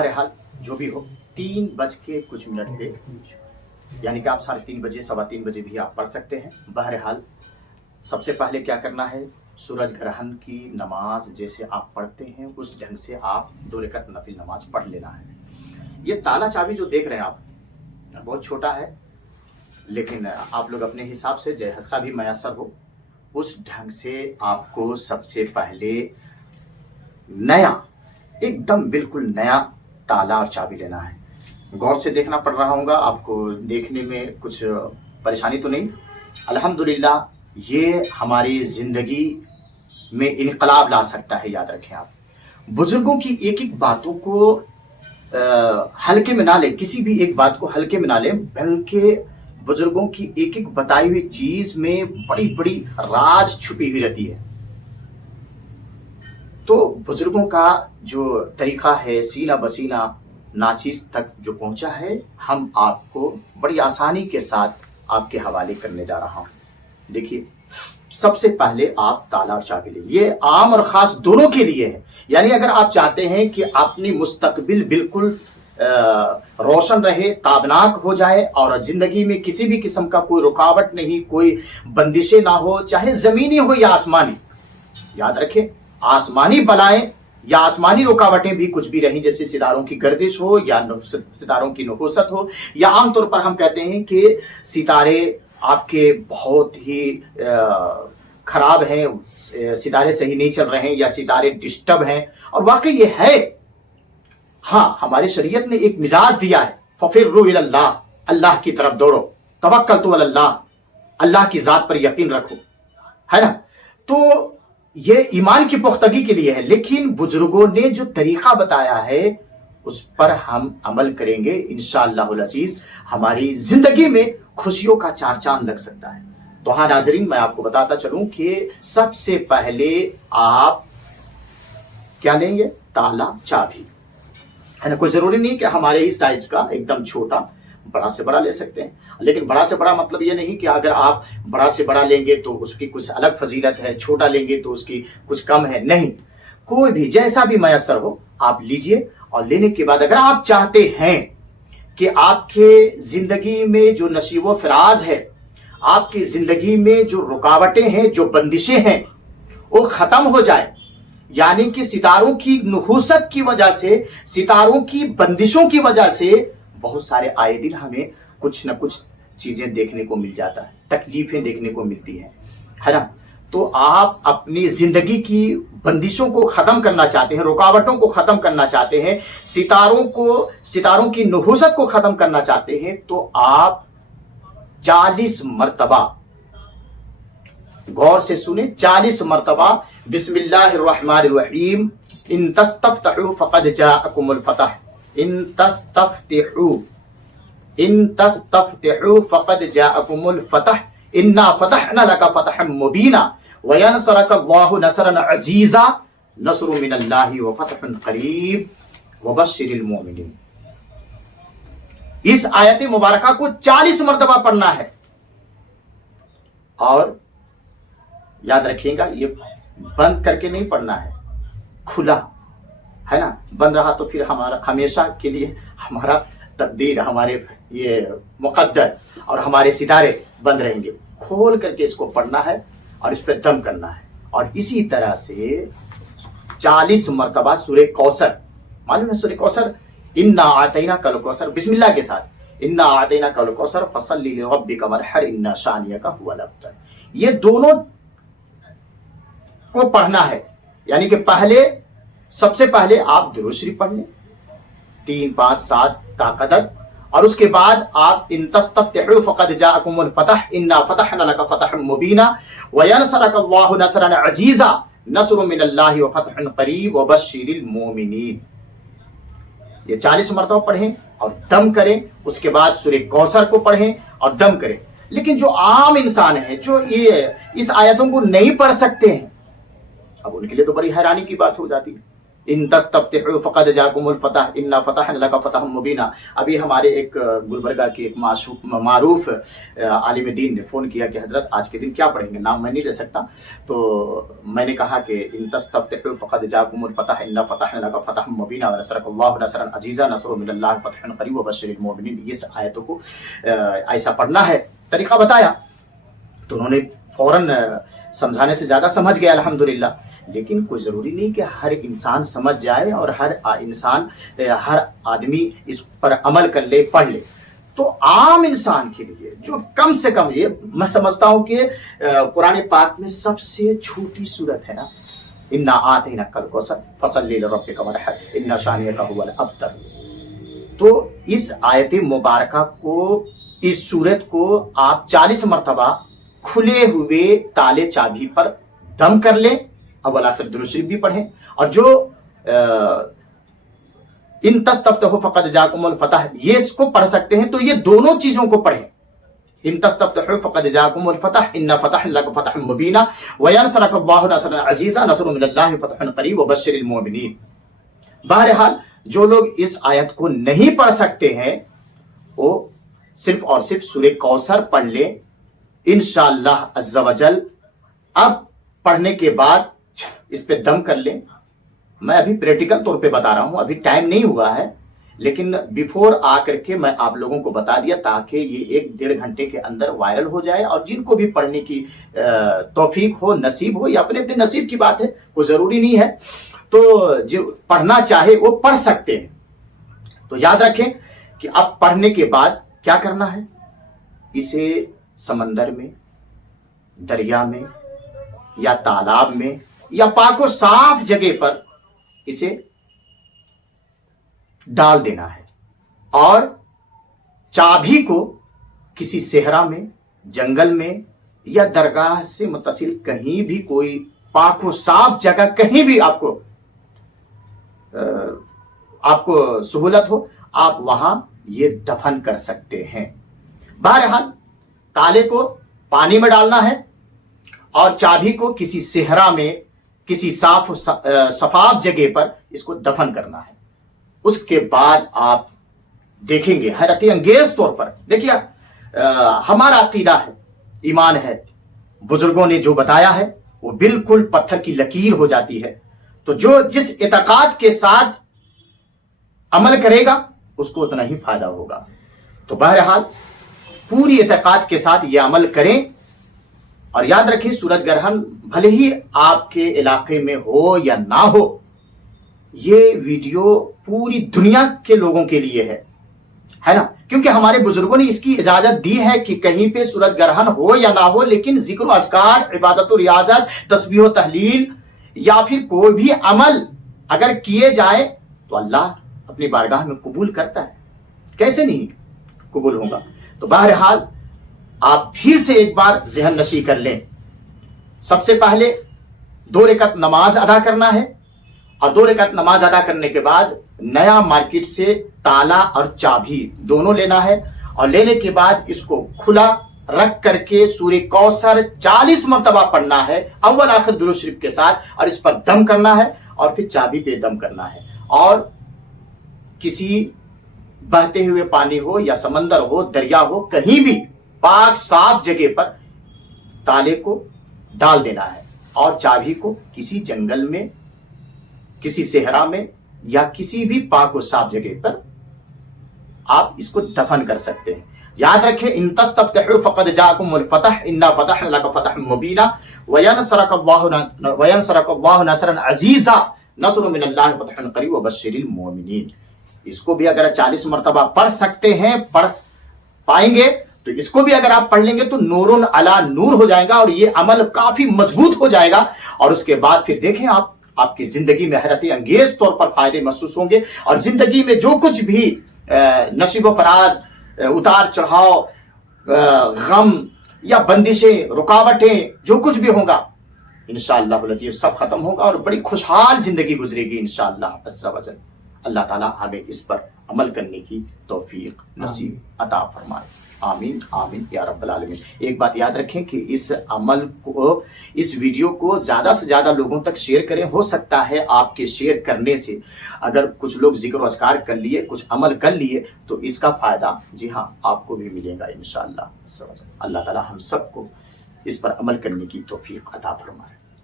बहरहाल जो भी हो 3:00 पे, यानी कि आप 3:30 बजे 3:15 बजे भी आप पढ़ सकते हैं। बहरहाल सबसे पहले क्या करना है, सूरज ग्रहण की नमाज जैसे आप पढ़ते हैं उस ढंग से आप 2 रकात नफिल नमाज पढ़ लेना है। ये ताला चाबी जो देख रहे हैं आप बहुत छोटा है, लेकिन आप लोग अपने हिसाब से जैसा भी मैसर हो उस ढंग से आपको सबसे पहले नया, एकदम बिल्कुल नया ताला और चाबी लेना है। गौर से देखना पड़ रहा होगा आपको, देखने में कुछ परेशानी तो नहीं। अल्हम्दुलिल्लाह ये हमारी ज़िंदगी में इनकलाब ला सकता है। याद रखें आप, बुजुर्गों की एक एक बातों को हल्के में ना लें, किसी भी एक बात को हल्के में ना लें, बल्कि बुजुर्गों की एक एक बताई हुई चीज में बड़ी बड़ी राज छुपी हुई रहती है। तो बुजुर्गों का जो तरीका है सीना बसीना नाचीज तक जो पहुंचा है, हम आपको बड़ी आसानी के साथ आपके हवाले करने जा रहा हूं। देखिए, सबसे पहले आप ताला और चाबी ले, ये आम और खास दोनों के लिए है। यानी अगर आप चाहते हैं कि अपनी मुस्तकबिल बिल्कुल रोशन रहे, ताबनाक हो जाए और जिंदगी में किसी भी किस्म का कोई रुकावट नहीं, कोई बंदिशें ना हो, चाहे जमीनी हो या आसमानी। याद रखें, आसमानी बलाएं या आसमानी रुकावटें भी कुछ भी रही, जैसे सितारों की गर्दिश हो या सितारों की नहुसत हो, या आमतौर पर हम कहते हैं कि सितारे आपके बहुत ही खराब हैं, सितारे सही नहीं चल रहे हैं या सितारे डिस्टर्ब हैं। और वाकई ये है, हाँ, हमारी शरीयत ने एक मिजाज दिया है, फफिर्रू इलल्लाह, अल्लाह की तरफ दौड़ो, तवक्कलतु अलल्लाह, अल्लाह की जात पर यकीन रखो, है ना। तो ये ईमान की पुख्तगी के लिए है, लेकिन बुजुर्गों ने जो तरीका बताया है उस पर हम अमल करेंगे इंशाअल्लाहुल अजीज, हमारी जिंदगी में खुशियों का चार चांद लग सकता है। तो हाँ नाजरीन, मैं आपको बताता चलूं कि सबसे पहले आप क्या लेंगे, ताला चाबी, है ना। कोई जरूरी नहीं कि हमारे ही साइज का, एकदम छोटा, बड़ा से बड़ा ले सकते हैं। लेकिन बड़ा से बड़ा मतलब ये नहीं कि अगर आप बड़ा से बड़ा लेंगे तो उसकी कुछ अलग फजीलत है, छोटा लेंगे तो उसकी कुछ कम है, नहीं। कोई भी जैसा भी मैसर हो आप लीजिए। और लेने के बाद अगर आप चाहते हैं कि आपके जिंदगी में जो नशीबो फराज है, आपकी जिंदगी में जो रुकावटें हैं, जो बंदिशें हैं, वो खत्म हो जाए, यानी कि सितारों की नुहूसत की वजह से, सितारों की बंदिशों की वजह से बहुत सारे आए दिन हमें कुछ न कुछ चीजें देखने को मिल जाता है, तकलीफें देखने को मिलती है ना। तो आप अपनी जिंदगी की बंदिशों को खत्म करना चाहते हैं, रुकावटों को खत्म करना चाहते हैं, सितारों की नुहूसत को खत्म करना चाहते हैं, तो आप 40 मरतबा, गौर से सुने, 40 मरतबा बिस्मिल्लाहिर्रहमानिर्रहीम, इन तस्तफ्तहू फक़द जाअकुमुल फतह, इन तस्तफ्तहू फक़द जाअकुमुल फतह, इन्ना फतहना लका फतहम मुबीना वयनसरकल्लाहु नसरन अजीजा, नसरु मिनल्लाहि व फतहुन करीब वबश्शिरिल मोमिनीन। इस आयत मुबारका को 40 मरतबा पढ़ना है। और याद रखिएगा, ये बंद करके नहीं पढ़ना है, खुला, है ना। बंद रहा तो फिर हमारा हमेशा के लिए हमारा तकदीर, हमारे ये मुकद्दर और हमारे सितारे बंद रहेंगे। खोल करके इसको पढ़ना है और इस पर दम करना है। और इसी तरह से 40 मरतबा सूरह कौसर, मालूम है सूरह कौसर, इन्ना आतैना कल कौसर, बिस्मिल्लाह के साथ, इन्ना आतैना कल कौसर फसल्ली लिरब्बिका वनहर इन्ना शानियका हुवल अब्तर, ये दोनों को पढ़ना है। यानी कि सबसे पहले आप दुरूद शरीफ पढ़ लें 3, 5, 7 ताकदत, और उसके बाद आप इन तस्तफ्तहू फक़द जाअकुमुल फतह, इन्ना फतहना लका फतहम मुबीना वयनसरकल्लाहु नसरन अजीजा, नसरु मिनल्लाहि व फतहुन करीब वबश्शिरिल मोमिनीन। ये 40 मरतबा पढ़ें और दम करें। उसके बाद सूरह कौसर को पढ़ें और दम करें। लेकिन जो आम इंसान है, जो ये इस आयतों को नहीं पढ़ सकते हैं, अब उनके लिए तो बड़ी हैरानी की बात हो जाती है। इन तस्तफ्तिहु फ़क़द जाकुमुल फ़तह इन्ना फ़तहना लका फ़तहम मुबीना। अभी हमारे एक गुलबर्गा के एक मारूफ आलिम दीन ने फ़ोन किया कि हज़रत आज के दिन क्या पढ़ेंगे, नाम मैं नहीं ले सकता। तो मैंने कहा कि इन तस्तफ्तिहु फ़क़द जाकुमुल फ़तह इन्ना फ़तहना लका फ़तहम मुबीना व नसरकल्लाहु नसरन अज़ीज़ा नसरुम मिनल्लाहि फ़तहुन क़रीब व बश्शिरिल मुमिनीन। ये आयतों को ऐसा पढ़ना है, तरीक़ा बताया। तो उन्होंने फ़ौरन समझाने से ज़्यादा समझ गया अल्हम्दुलिल्लाह। लेकिन कोई ज़रूरी नहीं कि हर इंसान समझ जाए और हर आदमी इस पर अमल कर ले, पढ़ ले। तो आम इंसान के लिए जो कम से कम, ये मैं समझता हूँ कि कुरान पाक में सबसे छोटी सूरत है ना, इन्ना आतैना कल कौसर फसल्लि लिरब्बिका वनहर इन्ना शानिअका हुवल अबतर। तो इस आयत मुबारका को, इस सूरत को आप 40 मरतबा खुले हुए ताले चाबी पर दम कर लें, अव्वल आखिर दुरूद शरीफ भी पढ़ें। और जो इन तस्तफ्तिहु फ़क़द जाकुमुल फ़तह, ये इसको पढ़ सकते हैं तो ये दोनों चीजों को पढ़ें। इन तस्तफ्तिहु फ़क़द जाकुमुल फ़तह इन्ना फ़तहना लका फ़तहम मुबीना व यनसरकल्लाहु नसरन अज़ीज़ा नसरुम मिनल्लाहि फ़तहुन क़रीब व बश्शिरिल मुमिनीन। बहरहाल जो लोग इस आयत को नहीं पढ़ सकते हैं वो सिर्फ और सिर्फ सूरह कौसर पढ़ ले इंशाअल्लाह अज़्ज़ा वजल। अब पढ़ने के बाद इस पे दम कर लें। मैं अभी प्रैक्टिकल तौर पे बता रहा हूं, अभी टाइम नहीं हुआ है, लेकिन बिफोर आकर के मैं आप लोगों को बता दिया ताकि ये 1-1.5 घंटे के अंदर वायरल हो जाए। और जिनको भी पढ़ने की तौफीक हो, नसीब हो, या अपने अपने नसीब की बात है, कोई जरूरी नहीं है। तो जो पढ़ना चाहे वो पढ़ सकते हैं। तो याद रखें कि अब पढ़ने के बाद क्या करना है, इसे समंदर में, दरिया में या तालाब में या पाको साफ जगह पर इसे डाल देना है। और चाबी को किसी सेहरा में, जंगल में या दरगाह से मुत्तसिल कहीं भी, कोई पाको साफ जगह कहीं भी आपको सहूलत हो, आप वहां ये दफन कर सकते हैं। बहरहाल ताले को पानी में डालना है और चाबी को किसी सेहरा में, किसी साफ शफाफ जगह पर इसको दफन करना है। उसके बाद आप देखेंगे हैरत अंगेज तौर पर, देखिए हमारा अकीदा है, ईमान है, बुजुर्गों ने जो बताया है वो बिल्कुल पत्थर की लकीर हो जाती है। तो जो जिस इत्तेकाद के साथ अमल करेगा उसको उतना ही फायदा होगा। तो बहरहाल पूरी इत्तेकाद के साथ ये अमल करें। और याद रखें, सूरज ग्रहण भले ही आपके इलाके में हो या ना हो, ये वीडियो पूरी दुनिया के लोगों के लिए है ना, क्योंकि हमारे बुजुर्गों ने इसकी इजाजत दी है कि कहीं पे सूरज ग्रहण हो या ना हो, लेकिन जिक्र अस्कार, इबादत और रियाजत, तस्बीह और तहलील या फिर कोई भी अमल अगर किए जाए तो अल्लाह अपनी बारगाह में कबूल करता है, कैसे नहीं कबूल होगा। तो बहरहाल आप फिर से एक बार ज़हन नशी कर लें। सबसे पहले 2 रकात नमाज अदा करना है और 2 रकात नमाज अदा करने के बाद नया मार्केट से ताला और चाबी दोनों लेना है। और लेने के बाद इसको खुला रख करके सूरह कौसर 40 मरतबा पढ़ना है, अव्वल आखिर दुरूद शरीफ के साथ, और इस पर दम करना है और फिर चाबी पे दम करना है। और किसी बहते हुए पानी हो या समंदर हो, दरिया हो, कहीं भी पाक साफ जगह पर ताले को डाल देना है और चाबी को किसी जंगल में, किसी सेहरा में या किसी भी पाक और साफ जगह पर आप इसको दफन कर सकते हैं। याद रखें, इन तस्तफ्तिहु फ़क़द जाकुमुल फ़तह इन्ना फ़तहना लका फ़तहम मुबीना व यनसरकल्लाहु नसरन अज़ीज़ा नसरुम मिनल्लाहि फ़तहुन क़रीब व बश्शिरिल मुमिनीन। इसको भी अगर 40 मरतबा पढ़ सकते हैं, पढ़ पाएंगे, तो इसको भी अगर आप पढ़ लेंगे तो नूरुन अला नूर हो जाएगा और ये अमल काफी मजबूत हो जाएगा। और उसके बाद फिर देखें आप, आपकी जिंदगी में हैरत अंगेज तौर पर फायदे महसूस होंगे। और जिंदगी में जो कुछ भी नसीब फराज, उतार चढ़ाव, गम या बंदिशें, रुकावटें, जो कुछ भी होगा, इंशाअल्लाह ये सब खत्म होगा और बड़ी खुशहाल जिंदगी गुजरेगी इंशाअल्लाह अज़्ज़ा वजल। अल्लाह ताला आगे इस पर अमल करने की तौफीक नसीब अता फरमाए। आमीन आमीन या रब्बल आलमीन। एक बात याद रखें कि इस अमल को, इस वीडियो को ज़्यादा से ज़्यादा लोगों तक शेयर करें। हो सकता है आपके शेयर करने से अगर कुछ लोग जिक्र अस्कार कर लिए, कुछ अमल कर लिए, तो इसका फ़ायदा जी हाँ आपको भी मिलेगा इंशाअल्लाह। अल्लाह ताला हम सबको इस पर अमल करने की तौफीक अता फरमाए।